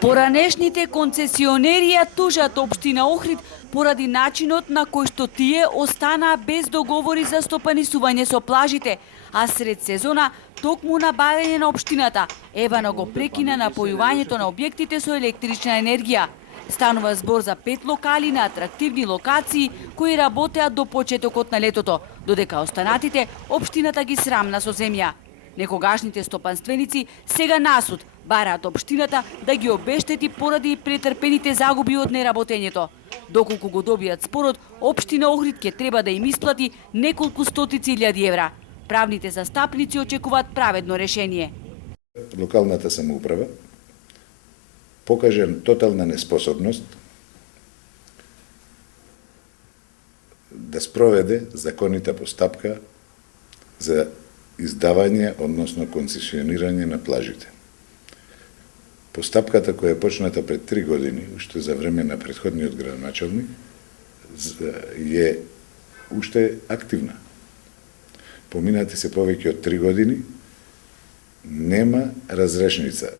Поранешните концесионери ја тужат општина Охрид поради начинот на кој што тие останаа без договори за стопанисување со плажите, а сред сезона токму на бавење на општината Евано го прекина напојувањето на објектите со електрична енергија. Станува збор за 5 локали на атрактивни локации кои работеат до почетокот на летото, додека останатите општината ги срамна со земја. Некогашните стопанственици сега на суд бараат општината да ги обештети поради претрпените загуби од неработењето. Доколку го добијат спорот, општина Охрид ќе треба да им исплати неколку стотици илјади евра. Правните застапници очекуваат праведно решение. Локалната самоуправа покаже тотална неспособност да спроведе законита постапка за издавање, односно концесионирање на плажите. Постапката која е почната пред 3 години, уште за време на претходниот градоначалник, е уште активна. Поминати се повеќе од 3 години, нема разрешница.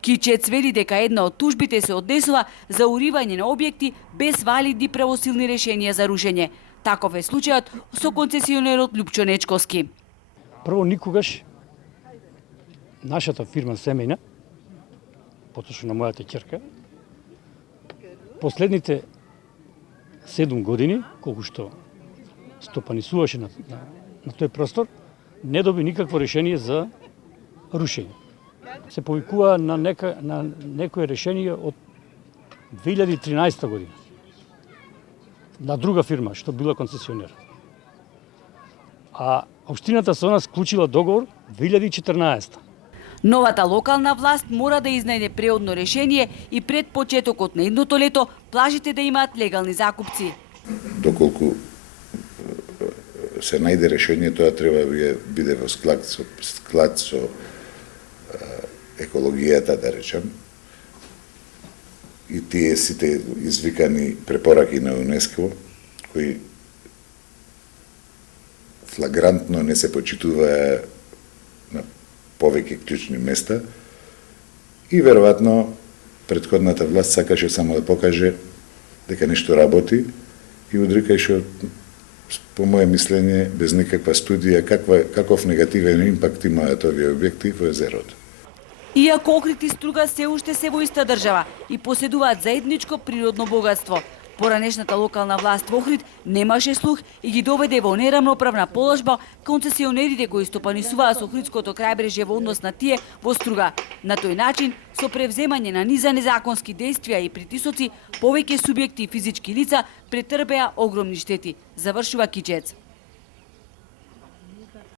Кичец вели дека една од тужбите се однесува за уривање на објекти без валидни правосилни решенија за рушење. Таков е случајот со концесионерот Лјупчо Нечковски. Прво, никогаш нашата фирма семејна, поточно на мојата ќерка, последните 7 години, колку што стопанисуваше на тој простор, не доби никакво решение за рушење. Се повикува на некое решение од 2013 година на друга фирма што била концесионер. А општината со нас склучила договор 2014. Новата локална власт мора да изнајде преодно решение и пред почетокот на идното лето плажите да имаат легални закупци. Доколку се најде решение, тоа треба да биде во склад со екологијата, да речем, и тие сите извикани препораки на ЮНЕСКО, кои флагрантно не се почитуваа на повеќе клучни места, и веројатно претходната власт сакаше само да покаже дека нешто работи и удрикаше, по моје мислење, без никаква студија каков негативен импакт имаат овие објекти во езерото. Иако Охрид и Струга се уште се во иста држава и поседуваат заедничко природно богатство, поранешната локална власт во Охрид немаше слух и ги доведе во нерамноправна положба концесионерите кои стопанисуваа со Охридското крајбрежје во однос на тие во Струга. На тој начин, со превземање на низа незаконски действија и притисоци, повеќе субјекти и физички лица претрпеа огромни штети, завршува Кичец.